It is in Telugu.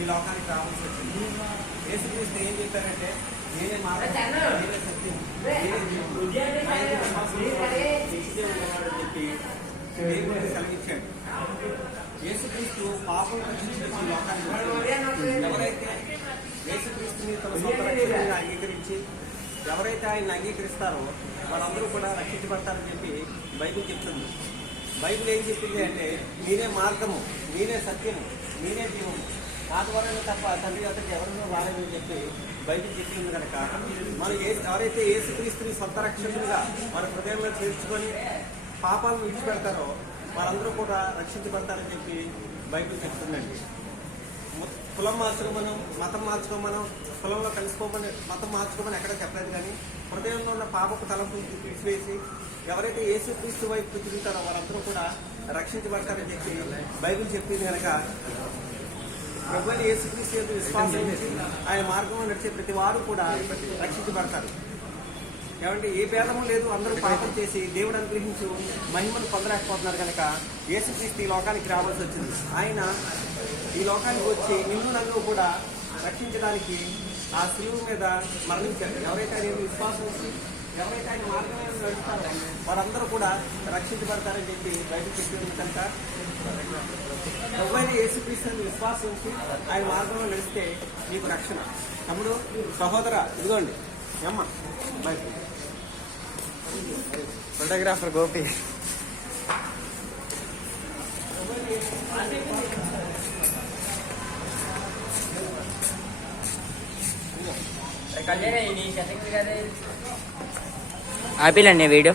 ఈ లోకానికి రావాల్సి వచ్చింది. యేసుక్రీస్తు ఏం చెప్పారంటే నేనే మార్గం, నేనే సత్యం, నేనే జీవం, నా యందు విశ్వాసం ఉన్నవాడు నిత్య ఉన్నవాడని చెప్పి దేవుడు సెలవిచ్చాడు. యేసుక్రీస్తు పాపం రక్షించిన ఈ లోకానికి వచ్చాడు. ఎవరైతే యేసుక్రీస్తుని తమ సొంత రక్షణగా అంగీకరించి ఎవరైతే ఆయన అంగీకరిస్తారో వాళ్ళందరూ కూడా రక్షించబడతారని చెప్పి బైబిల్ చెప్తుంది. బైబిల్ ఏం చెప్పింది అంటే నేనే మార్గము, నేనే సత్యము, నేనే జీవము, నా ద్వారానే తప్ప తండ్రి అతనికి ఎవరినో రాలేదని చెప్పి బైబిల్ చెప్పింది కనుక మనం ఎవరైతే యేసుక్రీస్తుని సొంత రక్షకులుగా మన హృదయంలో చేర్చుకొని పాపాలను విడిచిపెడతారో వారందరూ కూడా రక్షించబడతారని చెప్పి బైబిల్ చెప్తుందండి. కులం మార్చుకోమనం, మతం మార్చుకోమనం, కులంలో కలిసిపోమని, మతం మార్చుకోమని ఎక్కడ చెప్పలేదు. కానీ హృదయంలో ఉన్న పాపపు తలంపు తీసివేసి ఎవరైతే యేసుక్రీస్తు వైపు తిరుగుతారో వారందరూ కూడా రక్షించబడతారని చెప్పి బైబిల్ చెప్పింది కనుక ప్రభువైన యేసుక్రీస్తు యొక్క విశ్వాసం ఉంచి ఆయన మార్గంలో నడిచే ప్రతి వారు కూడా రక్షించబడతారు. ఏమంటే ఏ భేదము లేదు, అందరూ పాపం చేసి దేవుడు అనుగ్రహించు మహిమను పొందలేకపోతున్నారు కనుక యేసుక్రీస్తు ఈ లోకానికి రావాల్సి వచ్చింది. ఆయన ఈ లోకానికి వచ్చి నిన్ను నన్ను కూడా రక్షించడానికి ఆ శిలువ మీద మరణించారు. ఎవరైతే ఆయన విశ్వాసం ఉంచి ఎవరైతే ఆయన మార్గంలో నడుస్తారో వారందరూ కూడా రక్షించబడతారని చెప్పి బయటకు చెప్పింది కనుక ప్రభువైన యేసుక్రీస్తుని విశ్వాసం ఉంచి ఆయన మార్గంలో నడిస్తే నీకు రక్షణ. తమ్ముడు, సహోదర, ఇదిగోండి అమ్మ బయట ఫోటోగ్రాఫర్ గోపి. ఆపిలండి వీడియో.